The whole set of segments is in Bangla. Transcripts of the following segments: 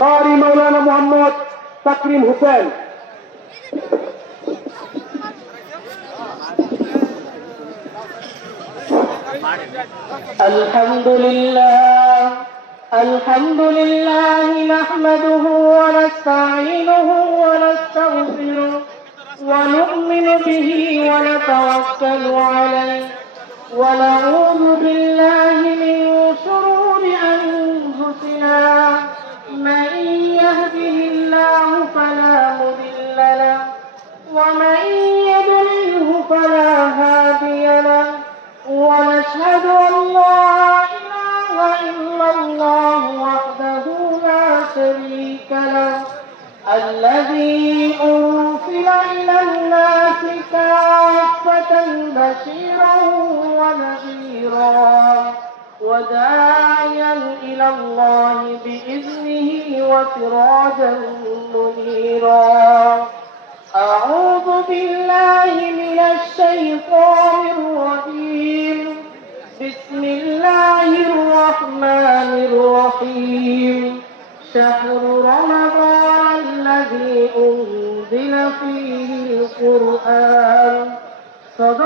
قاري مولانا محمد تكريم حسين. الحمد لله الحمد لله نحمده ونستعينه ونستغفره ونؤمن به ونتوكل عليه. ونعوذ بالله من شرور أنفسنا من يهده الله فلا مضل له ومن يضلله فلا هادي له ونشهد أن لا إله إلا الله وحده لا شريك له الذي أرسل إلى الناس كافة بشيرا ونذيرا. وداعيا إلى الله بإذنه وسراجا منيرا. أعوذ بالله من الشيطان الرجيم. بسم الله الرحمن الرحيم. شهر رمضان الذي أنزل فيه القرآن. صدق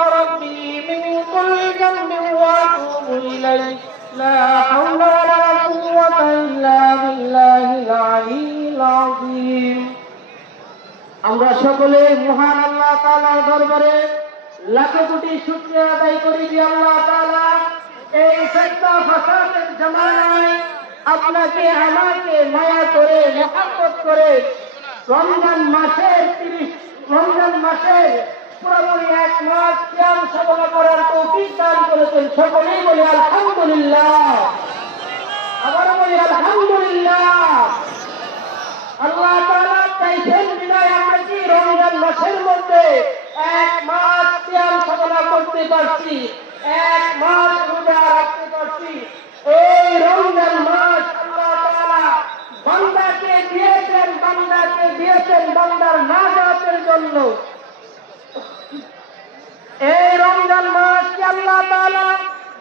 আমরা সকলে মহান আল্লাহ তালার দরবারে লাখো কোটি শুকরিয়া আদায় করি যে আল্লাহ তালা এই ফেতনা ফাসাদের জামানায় আপনাকে, আমাকে মায়া করে, মহাব্বত করে রমজান মাসের 30 রমজান মাসের পুরোপুরি এক মাস শ্যাম সাধনা করার তৌফিক দান করেছেন। সকলেই বলি আলহামদুলিল্লাহ। আবারও বলি আলহামদুলিল্লাহ। আল্লাহ তাআলা চাইছেন বিদায় আমরা কি রমজান মাসের মধ্যে এক মাস শ্যাম সাধনা করতে পারছি এক মাস রোজা রাখতে পারছি। এই রমজান মাস আল্লাহ তাআলা বান্দাকে দিয়েছেন বান্দাকে দিয়েছেন, বান্দার নাজাতের জন্য। এই রমজান মাস কি আল্লাহ তাআলা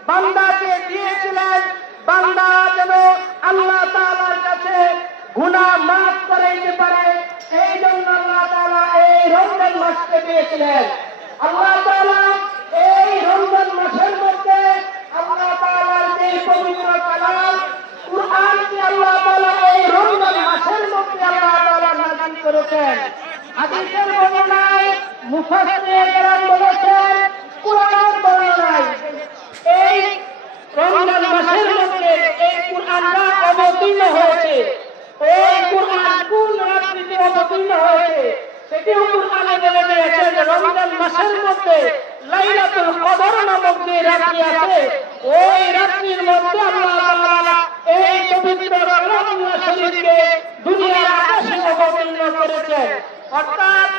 বান্দাকে দিয়েছিলেন? বান্দা যেন আল্লাহ তাআলার কাছে গুনাহ মাফ করাইতে পারে। এই জন্য আল্লাহ তাআলা এই রমজান মাসকে দিয়েছিলেন। আল্লাহ তাআলা এই রমজান মাসের মধ্যে আল্লাহ তাআলার যে পবিত্র কালাম কুরআনকে আল্লাহ তাআলা এই রমজান মাসের মধ্যে আল্লাহ তাআলা নাযিল করেছেন। হাদিসের বর্ণনায় বলেছেন কুরআনের এই রমজান মাসের এই কুরআনটা অবতীর্ণ হয়েছে এই কুরআন কোন রাত্রিতে অবতীর্ণ হয়েছে সেটিও কুরআনে বলে দিয়েছে যে রমজান মাসের মধ্যে লাইলাতুল কদর নামক ওই রাত্রির মধ্যে আল্লাহ তাআলা এই পবিত্র কালামুল্লাহ শরীফকে দুনিয়ার আকাশে অবতীর্ণ অর্থাৎ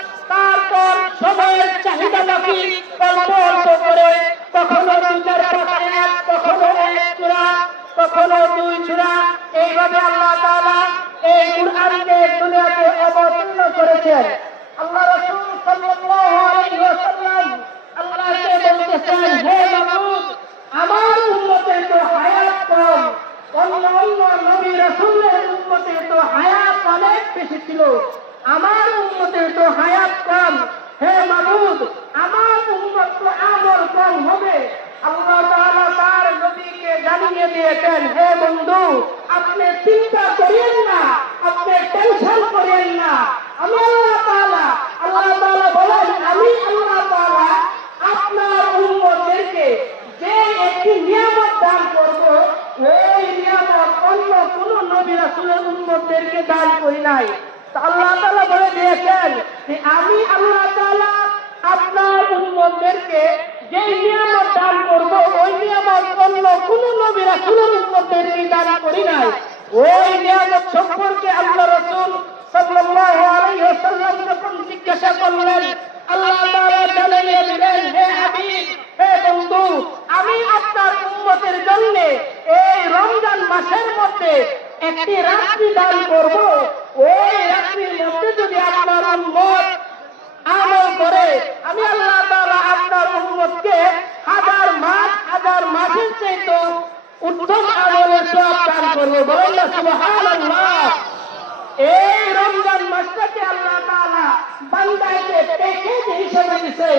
বেশি ছিল। আমার উন্মতের তো হায়াত কম। হে মাবুদ, আমার উন্মত তো আমল কম হবে। জানিয়ে হে আপনি চিন্তা করেন না, আপনি টেনশন করেন না। আমি আল্লাহ উম্মতদেরকে দান করি নাই। আল্লাহ তালা বলে দিয়েছেন আমি আল্লাহ তালা আপনার উন্মতদেরকে যে নিয়ামত দান করব, ওই নিয়ামত অন্য কোন নবীরা কোন উন্মতদেরকে দান করি নাই। ওই নিয়ামত সম্পর্কে আল্লাহ রসুল সাল্লাল্লাহু আলাইহি ওয়াসাল্লাম যখন জিজ্ঞাসা করলেন আল্লাহ তাআলা জানিয়ে দিলেন হে হাবিব হে বন্ধু আমি আপনার উম্মতের জন্য এই রমজান মাসের মধ্যে একটি রাত্রি দান করব, ওই রাত্রির মধ্যে যদি আপনার উম্মত আমল করে, আমি আল্লাহ তাআলা আপনার উম্মতকে হাজার মাস, হাজার মাসের চাইতে উত্তম আমলের সব দান করব। বলেন না, সুবহানাল্লাহ। এই রমজান মাসটাকে আল্লাহ তাআলা বান্দাকে প্যাকেজ হিসেবে দিছে,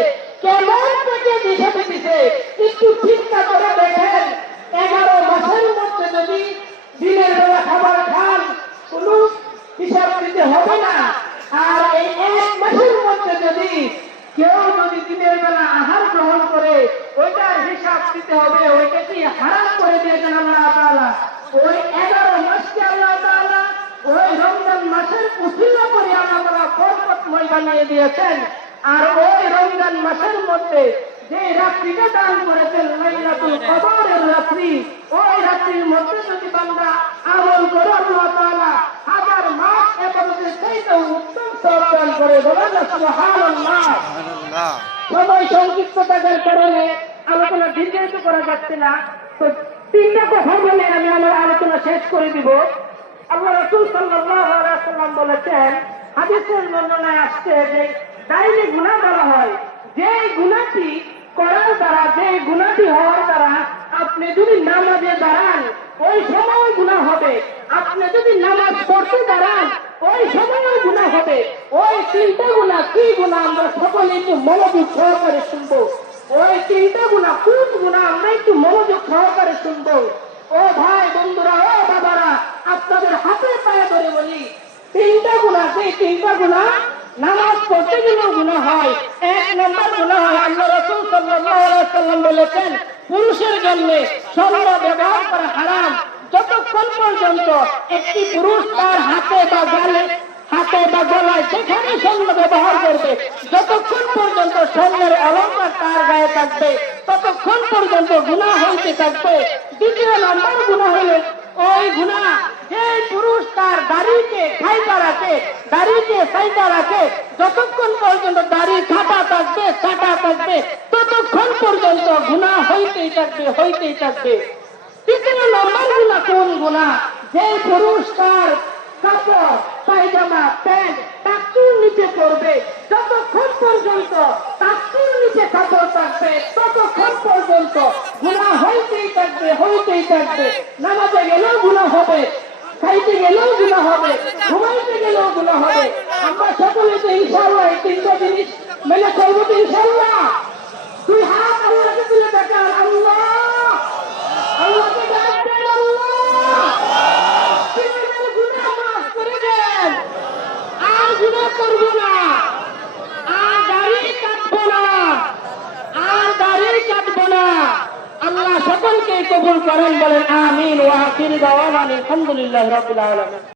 কেমন প্যাকেজ হিসেবে দিছে, একটু চিন্তা করে দেখেন, এগারো মাসের মধ্যে যদি দিনের বেলা খাবার খান, কোনো হিসাব দিতে হবে না। আর এই এক মাসের মধ্যে যদি কেউ যদি দিনের বেলা আহার গ্রহণ করে, ওইটার হিসাব দিতে হবে ওইটাকে হারাম করে দিয়েছেন আল্লাহ তাআলা? ওই এগারো মাসকে আল্লাহ তাআলা ওই রমজান মাসের উঠিলা করে আমরা বরকতময় বানিয়ে দিয়েছেন। আর ওই রমজান মাসের মধ্যে যে রাত্রিকে দান করেছেন লাইলাতুল কদরের রাত্রি ওই রাত্রির মধ্যে যদি বান্দা আমল করে আল্লাহ তাআলা হাজার মাস এবাদতের চাইতে উত্তম সব দান করে বলেন না সুবহানাল্লাহ। সময় সংক্ষিপ্ত থাকার কারণে আলোচনা দীর্ঘায়িত করা যাচ্ছে না। তো তিনটা কথা বলে আমি আমার আলোচনা শেষ করে দিব। আল্লাহ রাসূল সাল্লাল্লাহু আলাইহি ওয়াসাল্লাম বলেছেন হাদিসের বর্ণনায় আসছে যে ডাইনি গুনাহ বলা হয়। যে গুনাহটি যে গুনাহটি হওয়ার দ্বারা আপনি যদি নামাজে দাঁড়ান, ওই সময় গুনাহ হবে। আপনি যদি নামাজ পড়তে দাঁড়ান, ওই সময় গুনাহ হবে। ওই তিনটা গুনাহ কি গুনাহ আমরা সকলে একটু মনোযোগ সহকারে শুনব? ওই তিনটা গুনাহ কোন গুনাহ আমরা একটু মনোযোগ সহকারে শুনব? ও ভাই, বন্ধুরা, ও বাবারা, আপনাদের হাতে পায়ে ধরে বলি, তিনটা গুণা সেই তিনটা গুণা নামাজ পড়তে গেলেও গুণা হয়। এক নম্বর গুণা হয় আল্লাহ রসুল সাল্লাম বলেছেন, পুরুষের জন্য স্বর্ণ ব্যবহার করা হারাম। যতক্ষণ পর্যন্ত একটি পুরুষ তার হাতে বা গালে, হাতে বা গলায় যেখানে স্বর্ণ ব্যবহার করবে, যতক্ষণ পর্যন্ত স্বর্ণের অলঙ্কার তার গায়ে থাকবে, ততক্ষণ পর্যন্ত গুণা হইতে থাকবে। দ্বিতীয় নম্বর গুণা হলো ওই গুণা যে পুরুষ তার দাড়িকে খাইতা রাখে, দাড়িকে সাইতা রাখে, যতক্ষণ পর্যন্ত দাড়ি ছাটা থাকবে ছাটা থাকবে, ততক্ষণ পর্যন্ত গুণা হইতেই থাকবে হইতেই থাকবে। তৃতীয় নম্বর কোন গুণা? যে পুরুষ তার কাপড়, পায়জামা, প্যান্ট নিচে পড়বে, যতক্ষণ পর্যন্ত টাকুর নিচে কাপড় থাকবে, ততক্ষণ পর্যন্ত গুণা হইতেই থাকবে হইতেই থাকবে। নামাজে গেলেও গুণা হবে, খাইতে গেলেও গুণা হবে, ঘুমাইতে গেলেও গুণা হবে। আমরা সকলে তো ইনশাল্লাহ এই তিনটা জিনিস মেনে চলবো তো ইনশাল্লাহ তুই হাত আল্লাহকে তুলে দেখান আল্লাহ, আল্লাহকে ডাক দেন আল্লাহ জীবনের গুনাহ মাফ করে দেন আর গুনাহ করব না আর দাড়ি কাটবো না আর দাড়ি কাটবো না আল্লাহ সকলকে কবুল করেন বলেন আমিন ওয়া আখির দাওয়ানা আলহামদুলিল্লাহ রাব্বিল আলামিন।